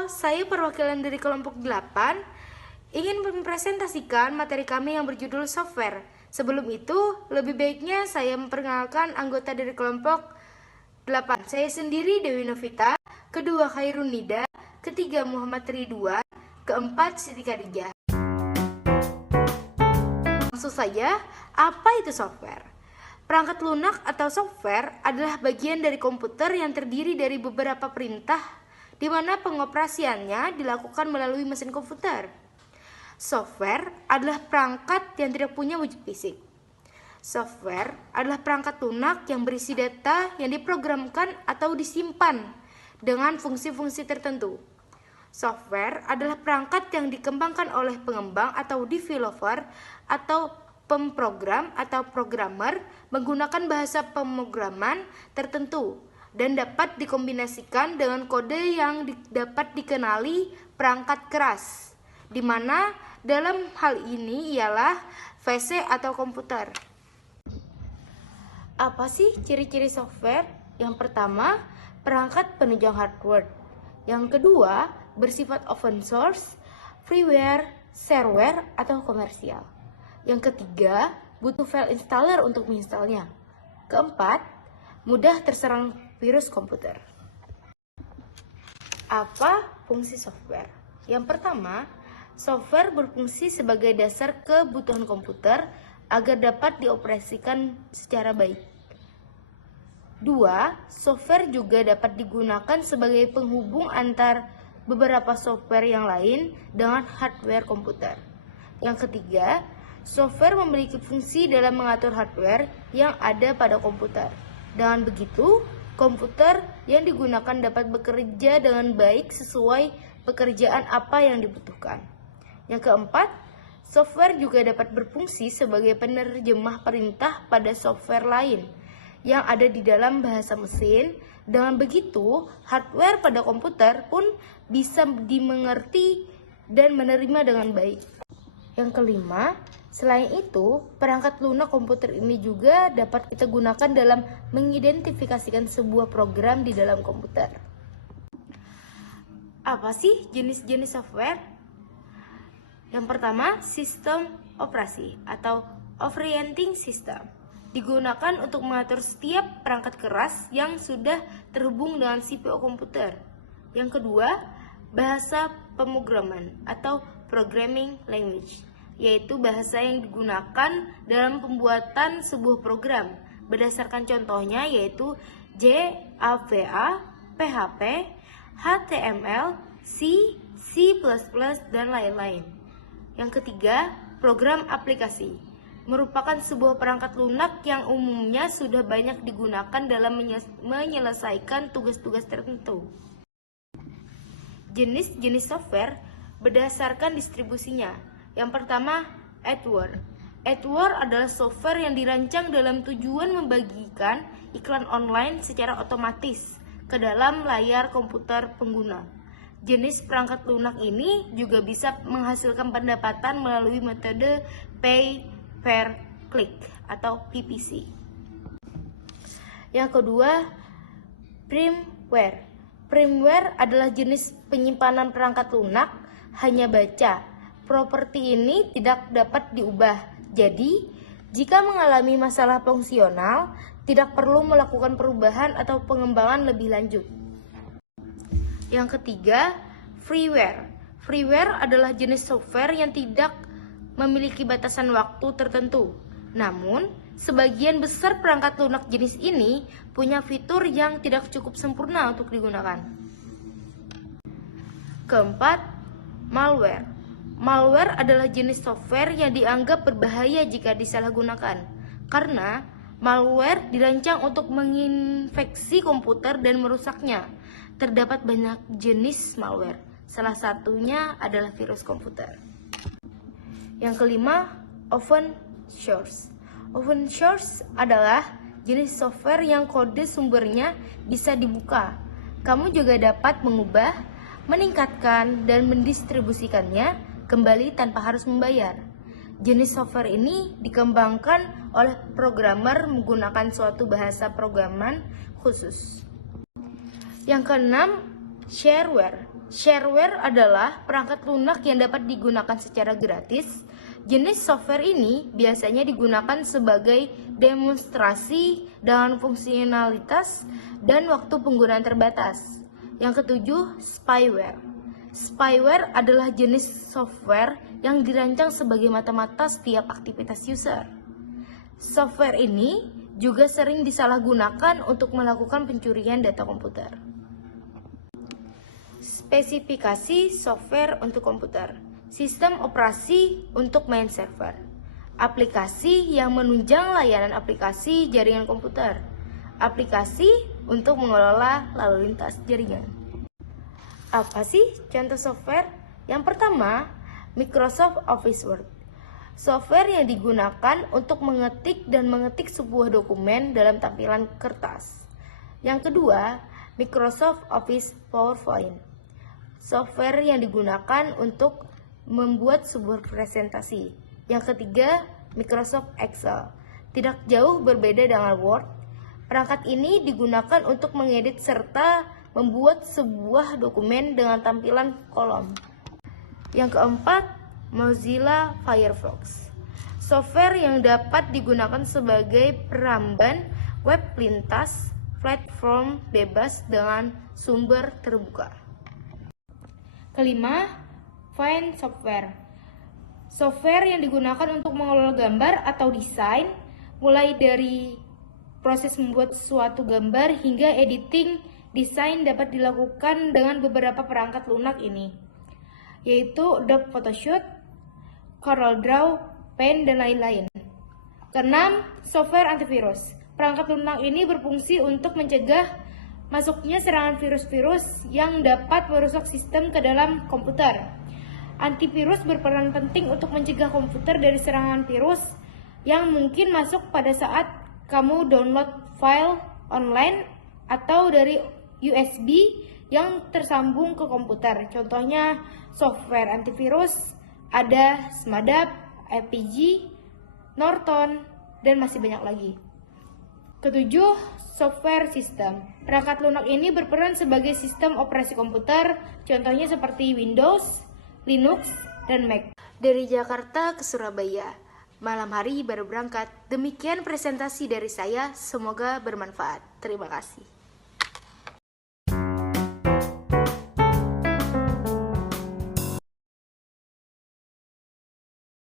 Halo, saya perwakilan dari kelompok 8 ingin mempresentasikan materi kami yang berjudul software. Sebelum itu, lebih baiknya saya memperkenalkan anggota dari kelompok 8. Saya sendiri Dewi Novita, kedua Khairun Nida, ketiga Muhammad Ridwan, keempat Siti Khadijah. Langsung saja, apa itu software? Perangkat lunak atau software adalah bagian dari komputer yang terdiri dari beberapa perintah di mana pengoperasiannya dilakukan melalui mesin komputer. Software adalah perangkat yang tidak punya wujud fisik. Software adalah perangkat lunak yang berisi data yang diprogramkan atau disimpan dengan fungsi-fungsi tertentu. Software adalah perangkat yang dikembangkan oleh pengembang atau developer atau pemprogram atau programmer menggunakan bahasa pemrograman tertentu dan dapat dikombinasikan dengan kode yang dapat dikenali perangkat keras, di mana dalam hal ini ialah PC atau komputer. Apa sih ciri-ciri software? Yang pertama, perangkat penunjang hardware. Yang kedua, bersifat open source, freeware, shareware, atau komersial. Yang ketiga, butuh file installer untuk menginstalnya. Keempat, mudah terserang virus komputer. Apa fungsi software? Yang pertama, software berfungsi sebagai dasar kebutuhan komputer agar dapat dioperasikan secara baik. 2. Software juga dapat digunakan sebagai penghubung antar beberapa software yang lain dengan hardware komputer. Yang ketiga, software memiliki fungsi dalam mengatur hardware yang ada pada komputer. Dengan begitu, komputer yang digunakan dapat bekerja dengan baik sesuai pekerjaan apa yang dibutuhkan. Yang keempat, software juga dapat berfungsi sebagai penerjemah perintah pada software lain yang ada di dalam bahasa mesin. Dengan begitu, hardware pada komputer pun bisa dimengerti dan menerima dengan baik. Yang kelima, selain itu, perangkat lunak komputer ini juga dapat kita gunakan dalam mengidentifikasikan sebuah program di dalam komputer. Apa sih jenis-jenis software? Yang pertama, sistem operasi atau operating system. Digunakan untuk mengatur setiap perangkat keras yang sudah terhubung dengan CPU komputer. Yang kedua, bahasa pemrograman atau programming language, yaitu bahasa yang digunakan dalam pembuatan sebuah program. Berdasarkan contohnya yaitu Java, PHP, HTML, C, C++, dan lain-lain. Yang ketiga, program aplikasi. Merupakan sebuah perangkat lunak yang umumnya sudah banyak digunakan dalam menyelesaikan tugas-tugas tertentu. Jenis-jenis software berdasarkan distribusinya. Yang pertama, AdWords. AdWords adalah software yang dirancang dalam tujuan membagikan iklan online secara otomatis ke dalam layar komputer pengguna. Jenis perangkat lunak ini juga bisa menghasilkan pendapatan melalui metode Pay Per Click atau PPC. Yang kedua, firmware. Firmware adalah jenis penyimpanan perangkat lunak hanya baca. Properti ini tidak dapat diubah. Jadi, jika mengalami masalah fungsional, tidak perlu melakukan perubahan atau pengembangan lebih lanjut. Yang ketiga, freeware. Freeware adalah jenis software yang tidak memiliki batasan waktu tertentu. Namun, sebagian besar perangkat lunak jenis ini punya fitur yang tidak cukup sempurna untuk digunakan. Keempat, malware. Malware adalah jenis software yang dianggap berbahaya jika disalahgunakan, karena malware dirancang untuk menginfeksi komputer dan merusaknya. Terdapat banyak jenis malware, salah satunya adalah virus komputer. Yang kelima, open source. Open source adalah jenis software yang kode sumbernya bisa dibuka. Kamu juga dapat mengubah, meningkatkan, dan mendistribusikannya kembali tanpa harus membayar. Jenis software ini dikembangkan oleh programmer menggunakan suatu bahasa programan khusus. Yang keenam, shareware. Shareware adalah perangkat lunak yang dapat digunakan secara gratis. Jenis software ini biasanya digunakan sebagai demonstrasi dengan fungsionalitas dan waktu penggunaan terbatas. Yang ketujuh, spyware. Spyware adalah jenis software yang dirancang sebagai mata-mata setiap aktivitas user. Software ini juga sering disalahgunakan untuk melakukan pencurian data komputer. Spesifikasi software untuk komputer. Sistem operasi untuk main server. Aplikasi yang menunjang layanan aplikasi jaringan komputer. Aplikasi untuk mengelola lalu lintas jaringan. Apa sih contoh software? Yang pertama, Microsoft Office Word. Software yang digunakan untuk mengetik dan mengetik sebuah dokumen dalam tampilan kertas. Yang kedua, Microsoft Office PowerPoint. Software yang digunakan untuk membuat sebuah presentasi. Yang ketiga, Microsoft Excel. Tidak jauh berbeda dengan Word. Perangkat ini digunakan untuk mengedit serta membuat sebuah dokumen dengan tampilan kolom. Yang keempat, Mozilla Firefox. Software yang dapat digunakan sebagai peramban web lintas platform bebas dengan sumber terbuka. Kelima, Fine Software. Software yang digunakan untuk mengelola gambar atau desain, mulai dari proses membuat suatu gambar hingga editing desain dapat dilakukan dengan beberapa perangkat lunak ini, yaitu Adobe Photoshop, CorelDRAW, Paint, dan lain-lain. Keenam, software antivirus. Perangkat lunak ini berfungsi untuk mencegah masuknya serangan virus-virus yang dapat merusak sistem ke dalam komputer. Antivirus berperan penting untuk mencegah komputer dari serangan virus yang mungkin masuk pada saat kamu download file online atau dari USB yang tersambung ke komputer. Contohnya software antivirus ada Smadap, IPG, Norton, dan masih banyak lagi. Ketujuh, software system. Perangkat lunak ini berperan sebagai sistem operasi komputer, contohnya seperti Windows, Linux, dan Mac. Dari Jakarta ke Surabaya, malam hari baru berangkat. Demikian presentasi dari saya, semoga bermanfaat. Terima kasih.